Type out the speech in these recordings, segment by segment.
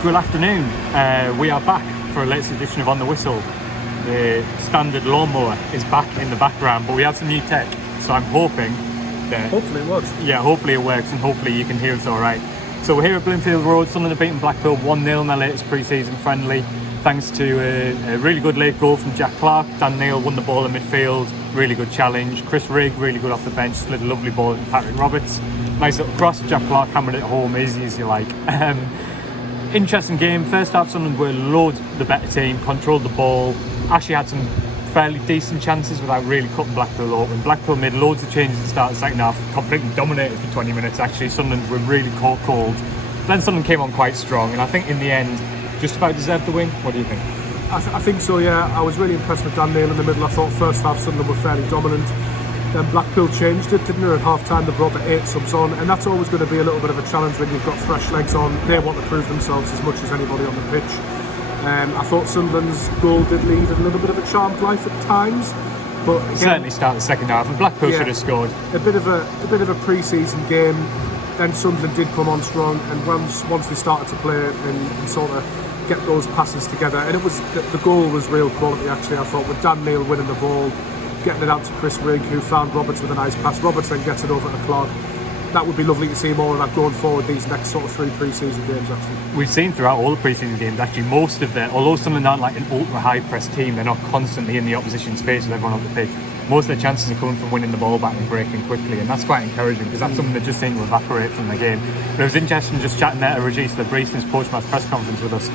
Good afternoon. We are back for a latest edition of On the Whistle. The standard lawnmower is back in the background, but we have some new tech, so I'm hoping that... Hopefully it works. Yeah, hopefully it works, and hopefully you can hear us all right. So we're here at Midfield Road. Sunderland have beaten Blackpool 1-0 in their latest pre-season friendly, thanks to a really good late goal from Jack Clark. Dan Neil won the ball in midfield, really good challenge. Chris Rigg, really good off the bench, slid a lovely ball to Patrick Roberts. Nice little cross. Jack Clark hammered it home, easy as you like. Interesting game. First half, Sunderland were loads the better team, controlled the ball, actually had some fairly decent chances without really cutting Blackpool open. Blackpool made loads of changes at the start of the second half, completely dominated for 20 minutes actually. Sunderland were really caught cold. Then Sunderland came on quite strong, and I think in the end, just about deserved the win. What do you think? I think so, yeah. I was really impressed with Dan Neil in the middle. I thought first half Sunderland were fairly dominant. Then Blackpool changed it, didn't they? At half time they brought the 8 subs on, and that's always going to be a little bit of a challenge when you've got fresh legs on. They want to prove themselves as much as anybody on the pitch. I thought Sunderland's goal did lead a little bit of a charmed life at times, but again, certainly start the second half, and Blackpool should have scored. A bit of a pre-season game. Then Sunderland did come on strong, and once they started to play and sort of get those passes together, and it was the goal was real quality actually. I thought with Dan Neil winning the ball, getting it out to Chris Rigg, who found Roberts with a nice pass. Roberts then gets it over to Clark. That would be lovely to see more of that going forward these next sort of 3 pre-season games actually. We've seen throughout all the pre-season games actually most of them, although Sunderland aren't like an ultra high press team, they're not constantly in the opposition's face with everyone on the pitch. Most of their chances are coming from winning the ball back and breaking quickly, and that's quite encouraging because that's something that just seemed to evaporate from the game. But it was interesting just chatting there to Regis Leboeuf in his post-match press conference with us.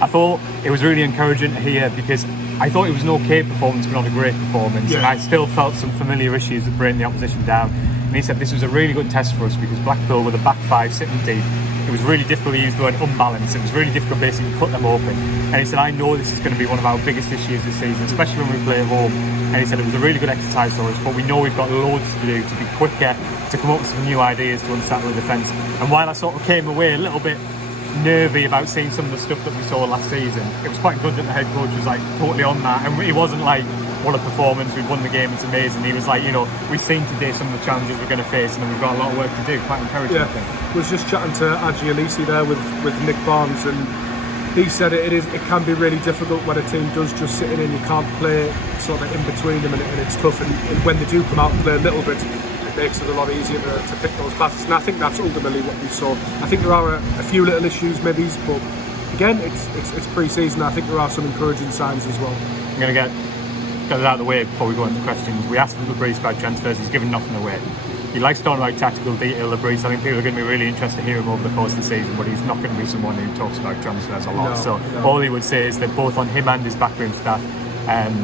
I thought it was really encouraging to hear because I thought it was an okay performance but not a great performance, and I still felt some familiar issues with breaking the opposition down. And he said this was a really good test for us because Blackpool with a back 5 sitting deep, it was really difficult to use the word unbalanced. It was really difficult basically to cut them open. And he said, I know this is going to be one of our biggest issues this season, especially when we play at home. And he said it was a really good exercise for us, but we know we've got loads to do to be quicker, to come up with some new ideas to unsettle the defence. And while I sort of came away a little bit nervy about seeing some of the stuff that we saw last season, it was quite good that the head coach was like totally on that, and he wasn't like, what a performance, we've won the game, it's amazing. He was like, you know, we've seen today some of the challenges we're going to face, and then we've got a lot of work to do. Quite encouraging, I think. I was just chatting to Adji Alisi there with Nick Barnes, and he said it can be really difficult when a team does just sit in and you can't play sort of in between them, and it's tough, and when they do come out and play a little bit, it makes it a lot easier to pick those passes, and I think that's ultimately what we saw. I think there are a few little issues maybe, but again, it's pre-season. I think there are some encouraging signs as well. I'm going to get it out of the way before we go into questions. We asked Leboeuf about transfers. He's given nothing away. He likes talking about tactical detail, Leboeuf. I think people are going to be really interested to hear him over the course of the season, but he's not going to be someone who talks about transfers a lot. All he would say is that both on him and his backroom staff,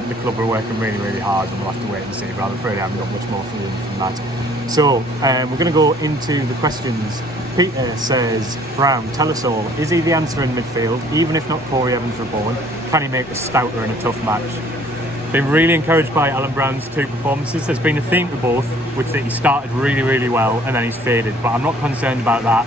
the club are working really, really hard, and we'll have to wait and see. But I'm afraid I haven't got much more from that. So we're going to go into the questions. Peter says, Brown, tell us all, is he the answer in midfield? Even if not Corey Evans reborn, can he make a stouter in a tough match? Been really encouraged by Alan Brown's 2 performances. There's been a theme to both, which that he started really, really well and then he's faded, but I'm not concerned about that.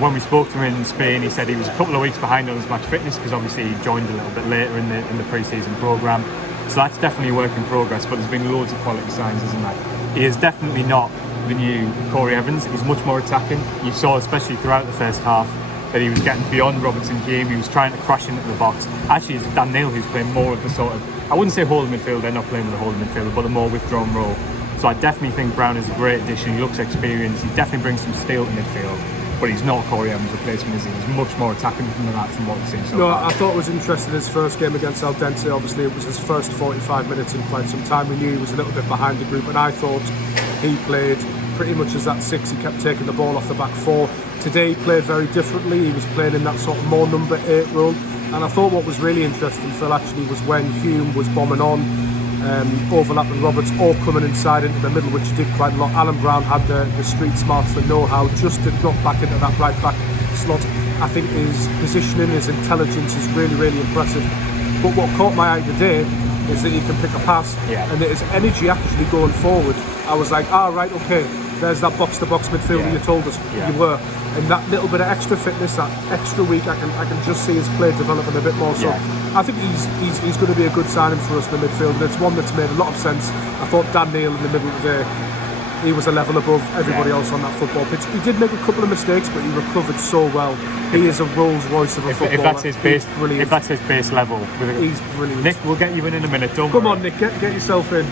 When we spoke to him in Spain, he said he was a couple of weeks behind on his match fitness because obviously he joined a little bit later in the pre-season programme. So that's definitely a work in progress, but there's been loads of quality signs, isn't there? He is definitely not the new Corey Evans. He's much more attacking. You saw, especially throughout the first half, that he was getting beyond Robertson's game. He was trying to crash into the box. Actually, it's Dan Neil who's playing more of the sort of, I wouldn't say whole of midfield, they're not playing with the whole of midfield, but a more withdrawn role. So I definitely think Brown is a great addition. He looks experienced. He definitely brings some steel to midfield, but he's not Corey Evans' replacement, is he? He's much more attacking than that from what we've seen so far. I thought it was interesting his first game against Al Dente. Obviously, it was his first 45 minutes in quite some time. We knew he was a little bit behind the group, and I thought he played pretty much as that 6. He kept taking the ball off the back 4. Today he played very differently. He was playing in that sort of more number 8 role, and I thought what was really interesting, Phil, actually was when Hume was bombing on, overlapping Roberts or coming inside into the middle, which he did quite a lot. Alan Brown had the street smarts, the know-how just to drop back into that right back slot. I think his positioning, his intelligence is really, really impressive. But what caught my eye today is that he can pick a pass, and that his energy actually going forward, I was like, right, okay, there's that box-to-box midfielder you told us you were. And that little bit of extra fitness, that extra week, I can just see his play developing a bit more. So I think he's going to be a good signing for us in the midfield. And it's one that's made a lot of sense. I thought Dan Neil in the middle today, he was a level above everybody else on that football pitch. He did make a couple of mistakes, but he recovered so well. He is a Rolls Royce of a footballer. If that's his base, brilliant. If that's his base level, He's brilliant. Nick, we'll get you in a minute. Don't Come worry. on, Nick, get yourself in.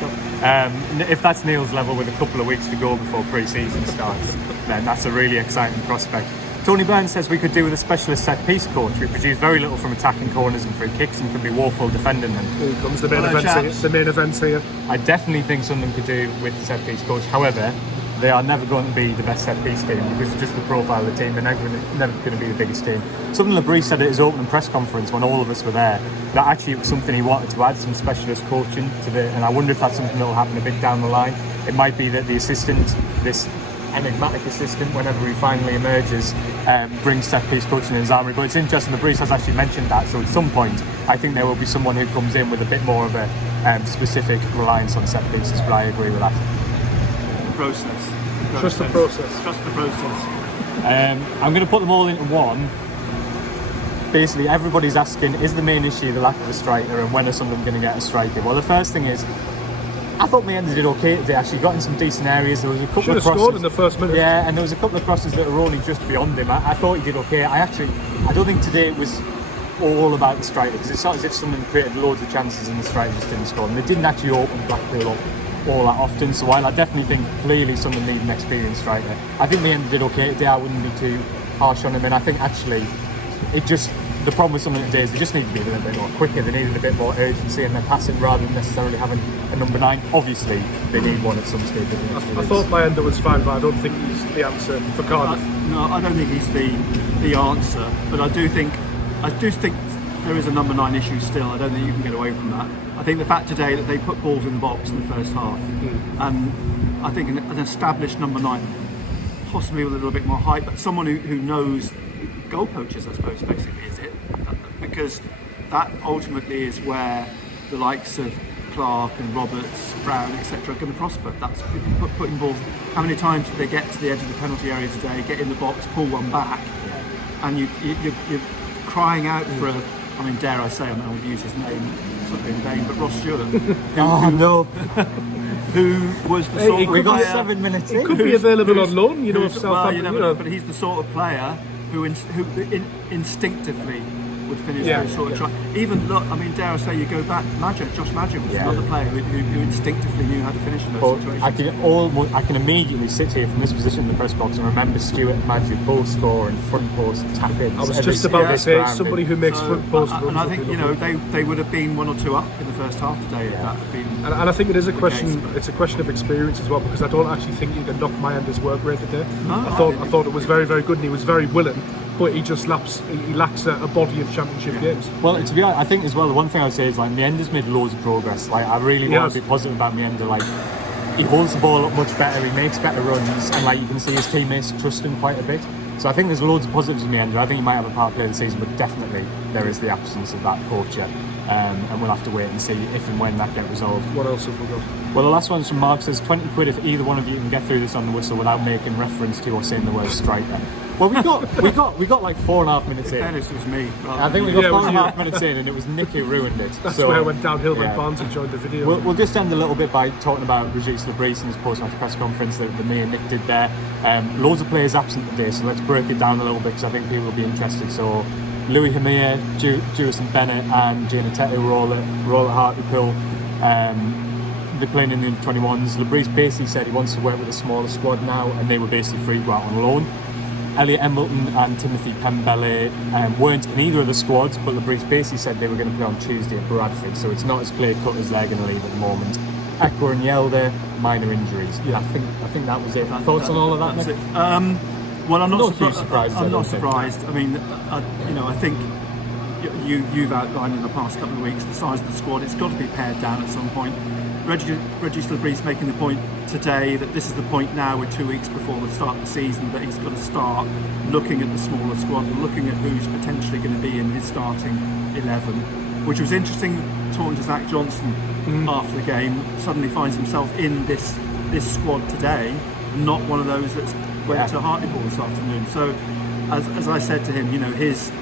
If that's Neil's level with a couple of weeks to go before pre-season starts, then that's a really exciting prospect. Tony Burns says we could do with a specialist set-piece coach. We produce very little from attacking corners and free kicks and can be woeful defending them. Here comes the main events here. I definitely think Sunderland could do with the set-piece coach. However, they are never going to be the best set-piece team because it's just the profile of the team. They're never going to be the biggest team. Something Leboeuf said at his opening press conference when all of us were there, that actually it was something he wanted to add, some specialist coaching to the. And I wonder if that's something that will happen a bit down the line. It might be that the assistant, this enigmatic assistant, whenever he finally emerges, brings set-piece coaching in his armoury. But it's interesting, Leboeuf has actually mentioned that. So at some point, I think there will be someone who comes in with a bit more of a specific reliance on set-pieces. But I agree with that. Process. Trust the process. Trust the process. I'm going to put them all into one. Basically, everybody's asking, is the main issue the lack of a striker, and when are Sunderland going to get a striker? Well, the first thing is, I thought Meander did okay today. Actually, got in some decent areas. There was a couple Should of have crosses. scored in the first minute. Yeah, and there was a couple of crosses that were only just beyond him. I thought he did okay. I don't think today it was all about the striker, because it's not as if Sunderland created loads of chances and the striker just didn't score. And they didn't actually open Blackpool up all that often. So while I definitely think clearly Sunderland need an experienced striker, I think Meander did okay today. I wouldn't be too harsh on him. And I think actually the problem with Sunderland today is they just need to be a little bit more quicker. They needed a bit more urgency in their passing rather than necessarily having a number 9. Obviously, they need one at some stage. I thought Meander was fine, but I don't think he's the answer for Cardiff. No, I don't think he's the answer. But I do think there is a number 9 issue still. I don't think you can get away from that. I think the fact today that they put balls in the box in the first half, and I think an established number 9, possibly with a little bit more height, but someone who knows goal poachers, I suppose, basically, is it? Because that ultimately is where the likes of Clark and Roberts, Brown, etc. are going to prosper. That's putting balls. How many times did they get to the edge of the penalty area today, get in the box, pull one back, and you're crying out for a, I mean, dare I say, I mean, I would use his name sort of in vain, but Ross Stewart. Who was the sort of We got player, 7 minutes He in. could be available on loan, well, Southampton. but he's the sort of player who instinctively would finish Yeah, those sort of tries. Even look, I mean, dare I say, you go back, Josh Madger was another player who instinctively knew how to finish in those situations. I can immediately sit here from this position in the press box and remember Stewart and Madge both score and front post tap ins. I was just about to say, somebody who makes front post runs. And I think they would have been 1 or 2 up in the first half today if that had been. And I think it is a question. case, It's a question of experience as well, because I don't actually think you can knock Meander's work rate today. No, I thought it was very, very good, and he was very willing. But he just lacks a body of championship games. Well, to be honest, I think as well, the one thing I would say is like Meander's made loads of progress. Like I really want to be positive about Meander. Like he holds the ball up much better, he makes better runs, and like you can see his teammates trust him quite a bit. So I think there's loads of positives in Meander. I think he might have a part to play the season, but definitely there is the absence of that poacher. And we'll have to wait and see if and when that gets resolved. What else have we got? Well, the last one's from Mark, says 20 quid if either one of you can get through this on the whistle without making reference to or saying the word striker. Well, we got like 4.5 minutes in. Fairness was me. I think we got 4.5 minutes in, and it was Nick who ruined it. That's where it went downhill when Barnsley joined the video. We'll just end a little bit by talking about Regis Leboeuf and his post-match press conference that me and Nick did there. Loads of players absent today, so let's break it down a little bit because I think people will be interested. So Louis Hamir, Jewison Bennett and Jane Atete were all at Hartlepool. They're playing in the 21s. Leboeuf basically said he wants to work with a smaller squad now, and they were basically free to go out on loan. Elliot Embleton and Timothy Pembele weren't in either of the squads, but Leboeuf basically said they were going to play on Tuesday at Bradford, so it's not as clear cut as they're going to leave at the moment. Ekwa and Yelder, minor injuries. Yeah, I think that was it. Thoughts on all of that, Nick? Well, I'm not surprised. I'm not surprised. I mean, I think you've outlined in the past couple of weeks the size of the squad. It's got to be pared down at some point. Regis Leboeuf's making the point today that this is the point now, we're 2 weeks before the start of the season, that he's got to start looking at the smaller squad, looking at who's potentially going to be in his starting 11. Which was interesting, talking to Zach Johnson after the game, suddenly finds himself in this squad today, not one of those that's went to Hartlepool this afternoon. So, as I said to him, his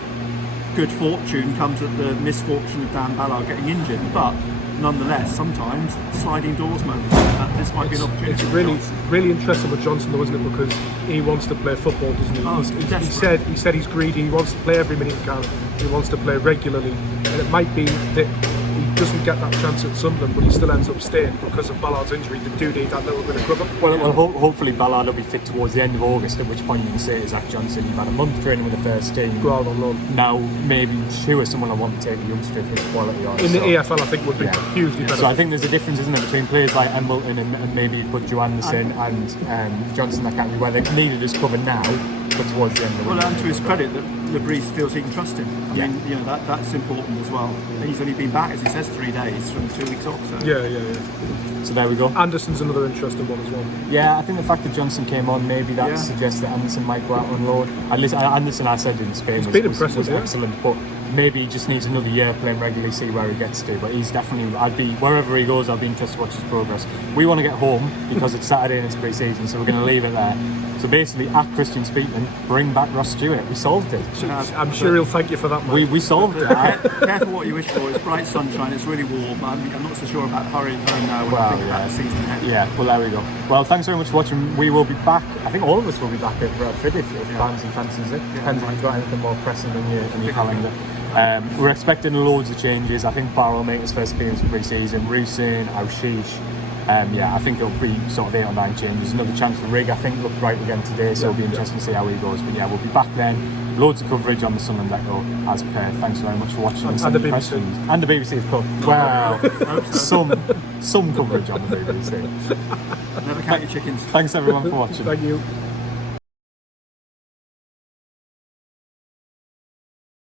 good fortune comes at the misfortune of Dan Ballard getting injured. But nonetheless, sometimes sliding doors moment. This might be an opportunity. It's for really, Johnson. really interesting with Johnson, though, isn't it? Because he wants to play football, doesn't he? Oh, he desperate. said he's greedy. He wants to play every minute he can. He wants to play regularly, and it might be that he doesn't get that chance at Sunderland, but he still ends up staying because of Ballard's injury. They do need that little bit of cover. Well, hopefully Ballard will be fit towards the end of August, at which point you can say to Zach Johnson, you've had a month training with the first team. Go out on loan. Now, maybe Shew is someone I want to take a youngster of his quality on. In the EFL, I think would be hugely better. So I think there's a difference, isn't there, between players like Embleton and maybe put Johannesson and Johnson that can't be where they needed his cover now, but towards the end of the Well, window. and to his credit, that Leboeuf feels he can trust him. I mean, you know, that's important as well. He's only been back, as he says, 3 days from 2 weeks off. So. Yeah. So there we go. Anderson's another interesting one as well. Yeah, I think the fact that Johnson came on, maybe that suggests that Anderson might go out on loan. At least Anderson, I said in Spain, been impressive, was yeah. excellent, but maybe he just needs another year playing regularly, see where he gets to. But he's definitely, wherever he goes, I'll be interested to watch his progress. We want to get home because it's Saturday and it's pre-season, so we're going to leave it there. So basically, at Christian Speakman, bring back Ross Stewart. We solved it. I'm sure he'll thank you for that, man. We solved it. Careful what you wish for. It's bright sunshine. It's really warm. I'm not so sure about hurrying home now when I think about the season ahead. Yeah, well, there we go. Well, thanks very much for watching. We will be back. I think all of us will be back at Bradford if fans and fancies it. Depends if you've got anything more pressing in your calendar. We're expecting loads of changes. I think Barrow will make his first appearance in pre-season. Rusin, Aushish. I think it'll be sort of 8 or 9 changes. Another chance for Rig, I think, looked right again today, so it'll be interesting to see how he goes. But we'll be back then. Loads of coverage on the Sunderland Echo as per. Thanks very much for watching. And the BBC. And the BBC, of course. Wow. Some coverage on the BBC. Never count your chickens. Thanks everyone for watching. Thank you.